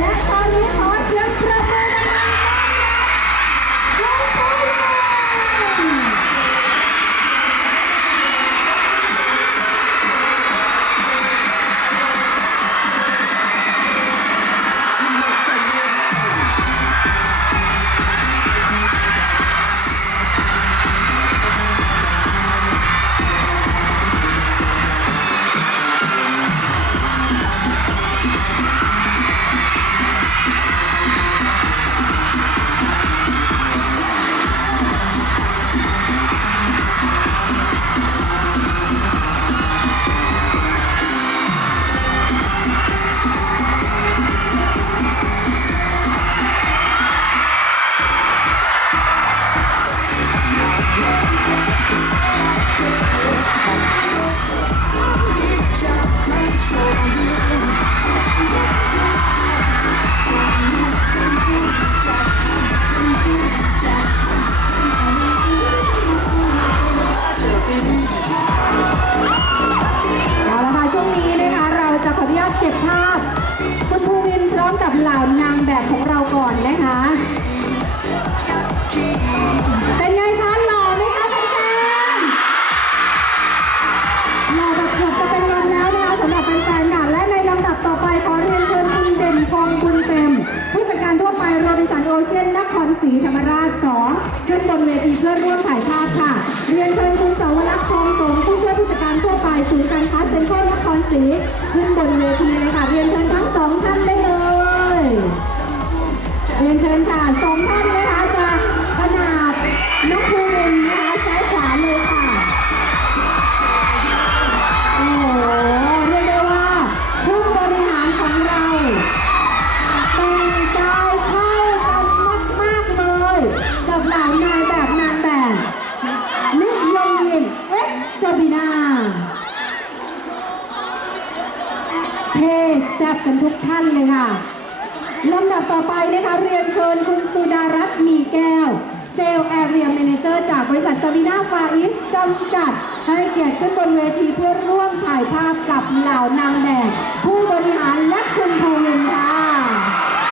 และตอนนี้ขอเสียงประมือ ก็บภาพคุณภูมินพร้อมกับเหล่านางแบบของเราก่อนนะคะ เป็นไงคะหล่อไหมคะแฟนๆหล่อแบบเกือบจะเป็นลมแล้วนะคะสำหรับแฟนๆค่ะและในลำดับต่อไปขอเรียนเชิญคุณเด่นพงษ์บุญเต็ม ผู้จัดการทั่วไปโรบินสันโอเชียนนครศรีธรรมราช 2 ขึ้นบนเวทีเพื่อร่วมถ่ายภาพค่ะ เรียนเชิญคุณสาวรักษ์ีขึ้นบนเวทีเลยค่ะเรียนเชิญทั้งสอง เทแซบกันทุกท่านเลยค่ะลำดับต่อไปนะคะเรียนเชิญคุณสุดารัตน์มีแก้ว เซลล์แอเรียเมนเจอร์จากบริษัทจาบีนาฟาอิสจำกัด ให้เกียรติขึ้นบนเวทีเพื่อร่วมถ่ายภาพกับเหล่านางแบบผู้บริหารและคุณภูมินค่ะ